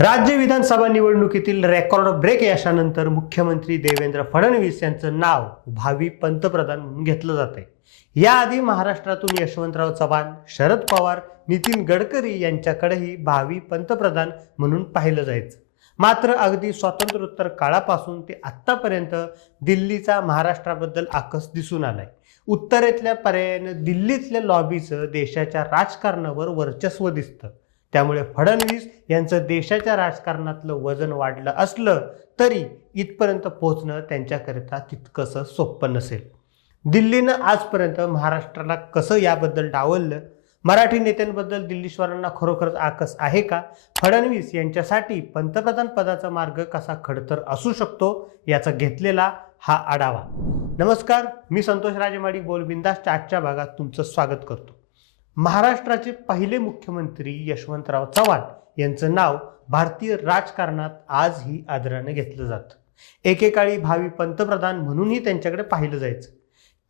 राज्य विधानसभा निवडणुकीतील record break यशानंतर मुख्यमंत्री देवेंद्र फडणवीस यांचं नाव भावी पंतप्रधान म्हणून घेतलं जात आहे याआधी महाराष्ट्रातून यशवंतराव चव्हाण शरद पवार नितीन गडकरी यांच्याकडेही भावी पंतप्रधान म्हणून पाहिलं जायचं. मात्र अगदी स्वातंत्र्योत्तर काळापासून ते आत्तापर्यंत दिल्लीचा महाराष्ट्राबद्दल आकस दिसून आलाय. उत्तरेतल्या पर्यायानं दिल्लीतल्या लॉबीचं देशाच्या राजकारणावर वर्चस्व दिसतं. त्यामुळे फडणवीस यांचं देशाच्या राजकारणातलं वजन वाढलं असलं तरी इथपर्यंत पोहोचणं त्यांच्याकरिता तितकंसं सोपं नसेल. दिल्लीनं आजपर्यंत महाराष्ट्राला कसं याबद्दल डावललं? मराठी नेत्यांबद्दल दिल्लीश्वरांना खरोखरच आकस आहे का? फडणवीस यांच्यासाठी पंतप्रधान पदाचा मार्ग कसा खडतर असू शकतो याचा घेतलेला हा आढावा. नमस्कार मी संतोष राजेमाडी बोलबिंदासच्या आजच्या भागात तुमचं स्वागत करतो. महाराष्ट्राचे पहिले मुख्यमंत्री यशवंतराव चव्हाण यांचं नाव भारतीय राजकारणात आजही आदराने घेतलं जातं. एकेकाळी भावी पंतप्रधान म्हणूनही त्यांच्याकडे पाहिलं जायचं.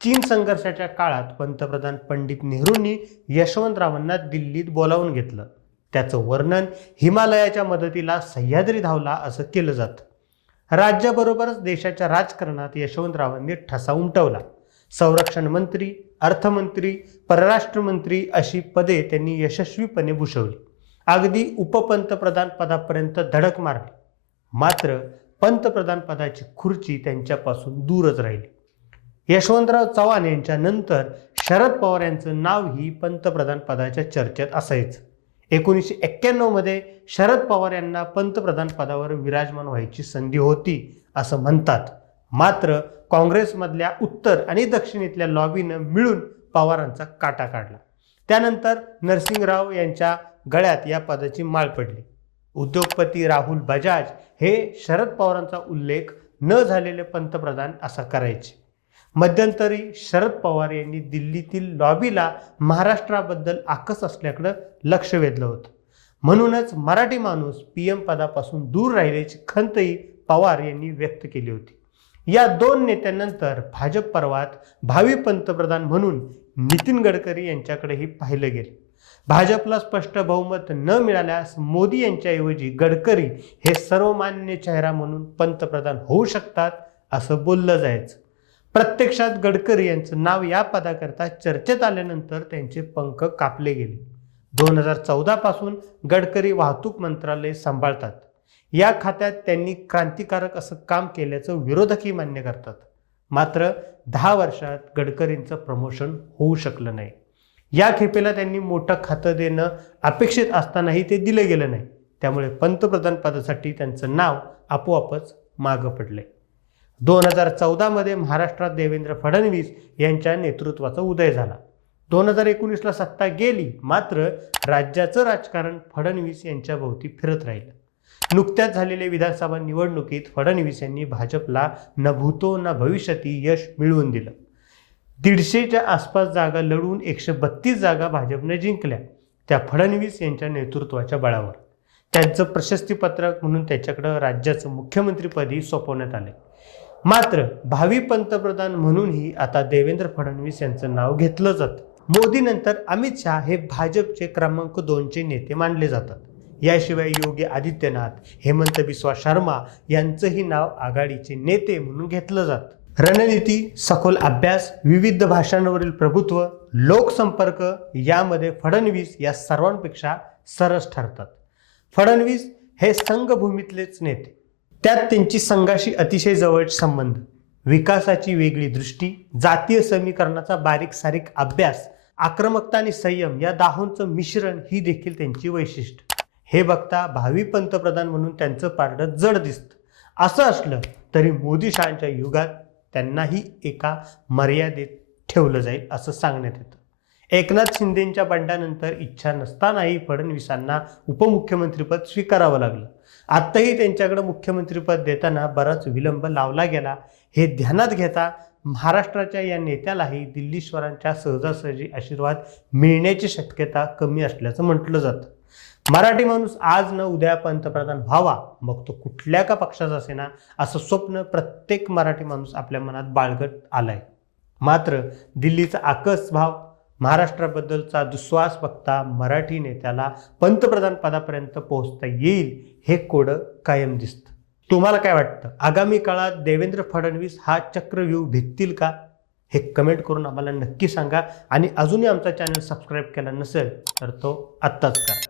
चीन संघर्षाच्या काळात पंतप्रधान पंडित नेहरूंनी यशवंतरावांना दिल्लीत बोलावून घेतलं. त्याचं वर्णन हिमालयाच्या मदतीला सह्याद्री धावला असं केलं जातं. राज्याबरोबरच देशाच्या राजकारणात यशवंतरावांनी ठसा उमटवला. संरक्षण मंत्री अर्थमंत्री परराष्ट्रमंत्री अशी पदे त्यांनी यशस्वीपणे भूषवली. अगदी उपपंतप्रधान पदापर्यंत धडक मारली. मात्र पंतप्रधान पदाची खुर्ची त्यांच्यापासून दूरच राहिली. यशवंतराव चव्हाण यांच्या नंतर शरद पवार यांचं नावही पंतप्रधान पदाच्या चर्चेत असायचं. एकोणीसशे एक्क्याण्णवमध्ये शरद पवार यांना पंतप्रधान पदावर विराजमान व्हायची संधी होती असं म्हणतात. मात्र काँग्रेसमधल्या उत्तर आणि दक्षिणेतल्या लॉबीनं मिळून पवारांचा काटा काढला. त्यानंतर नरसिंगराव यांच्या गळ्यात या पदाची माळ पडली. उद्योगपती राहुल बजाज हे शरद पवारांचा उल्लेख न झालेले पंतप्रधान असा करायचे. मध्यंतरी शरद पवार यांनी दिल्लीतील लॉबीला महाराष्ट्राबद्दल आकस असल्याकडं लक्ष वेधलं होतं. म्हणूनच मराठी माणूस पी एम पदापासून दूर राहिल्याची खंतही पवार यांनी व्यक्त केली होती. या दोन नेत्यांनंतर भाजप पर्वात भावी पंतप्रधान म्हणून नितीन गडकरी यांच्याकडेही पाहिलं गेलं. भाजपला स्पष्ट बहुमत न मिळाल्यास मोदी यांच्याऐवजी गडकरी हे सर्वमान्य चेहरा म्हणून पंतप्रधान होऊ शकतात असं बोललं जायचं. प्रत्यक्षात गडकरी यांचं नाव या पदाकरता चर्चेत आल्यानंतर त्यांचे पंख कापले गेले. दोन हजार चौदापासून गडकरी वाहतूक मंत्रालय सांभाळतात. या खात्यात त्यांनी क्रांतिकारक असं काम केल्याचं विरोधकही मान्य करतात. मात्र दहा वर्षात गडकरींचं प्रमोशन होऊ शकलं नाही. या खेपेला त्यांनी मोठं खातं देणं अपेक्षित असतानाही ते दिलं गेलं नाही. त्यामुळे पंतप्रधान पदासाठी त्यांचं नाव आपोआपच मागं पडलंय. दोन हजार चौदामध्ये महाराष्ट्रात देवेंद्र फडणवीस यांच्या नेतृत्वाचा उदय झाला. दोन हजार एकोणीसला सत्ता गेली मात्र राज्याचं राजकारण फडणवीस यांच्या भोवती फिरत राहिलं. नुकत्याच झालेल्या विधानसभा निवडणुकीत फडणवीस यांनी भाजपला न भूतो न भविष्यती यश मिळवून दिलं. दीडशेच्या आसपास जागा लढवून एकशे बत्तीस जागा भाजपने जिंकल्या त्या फडणवीस यांच्या नेतृत्वाच्या बळावर. त्यांचं प्रशस्तीपत्रक म्हणून त्याच्याकडं राज्याचं मुख्यमंत्रीपदी सोपवण्यात आले मात्र भावी पंतप्रधान म्हणूनही आता देवेंद्र फडणवीस यांचं नाव घेतलं जातं. मोदीनंतर अमित शहा हे भाजपचे क्रमांक दोनचे नेते मानले जातात. याशिवाय योगी आदित्यनाथ हेमंत बिस्वा शर्मा यांचंही नाव आघाडीचे नेते म्हणून घेतलं जातं. रणनीती सखोल अभ्यास विविध भाषांवरील प्रभुत्व लोकसंपर्क यामध्ये फडणवीस या सर्वांपेक्षा सरस ठरतात. फडणवीस हे संघभूमीतलेच नेते. त्यात त्यांची संघाशी अतिशय जवळचे संबंध विकासाची वेगळी दृष्टी जातीय समीकरणाचा बारीक सारीक अभ्यास आक्रमकता आणि संयम या दाहोंचं मिश्रण ही देखील त्यांची वैशिष्ट्य. हे बघता भावी पंतप्रधान म्हणून त्यांचं पारडं जड दिसतं. असं असलं तरी मोदी शाळांच्या युगात त्यांनाही एका मर्यादेत ठेवलं जाईल असं सांगण्यात येतं. एकनाथ शिंदेंच्या बंडानंतर इच्छा नसतानाही फडणवीसांना उपमुख्यमंत्रीपद स्वीकारावं लागलं. आत्ताही त्यांच्याकडे मुख्यमंत्रीपद देताना बराच विलंब लावला गेला. हे ध्यानात घेता महाराष्ट्राच्या या नेत्यालाही दिल्लीश्वरांच्या सहजासहजी आशीर्वाद मिळण्याची शक्यता कमी असल्याचं म्हटलं जातं. मराठी माणूस आज न उद्या पंतप्रधान व्हावा. मग तो कुठल्या का पक्षाचा असेना? असं स्वप्न प्रत्येक मराठी माणूस आपल्या मनात बाळगत आलाय. मात्र दिल्लीचा आकस भाव महाराष्ट्राबद्दलचा दुस्वास बघता मराठी नेत्याला पंतप्रधान पदापर्यंत पोहोचता येईल हे कोडं कायम दिसतं. तुम्हाला काय वाटतं? आगामी काळात देवेंद्र फडणवीस हा चक्रव्यूह भेटतील का? हे कमेंट करून आम्हाला नक्की सांगा. आणि अजूनही आमचा चॅनल सबस्क्राईब केला नसेल तर तो आत्ताच करा.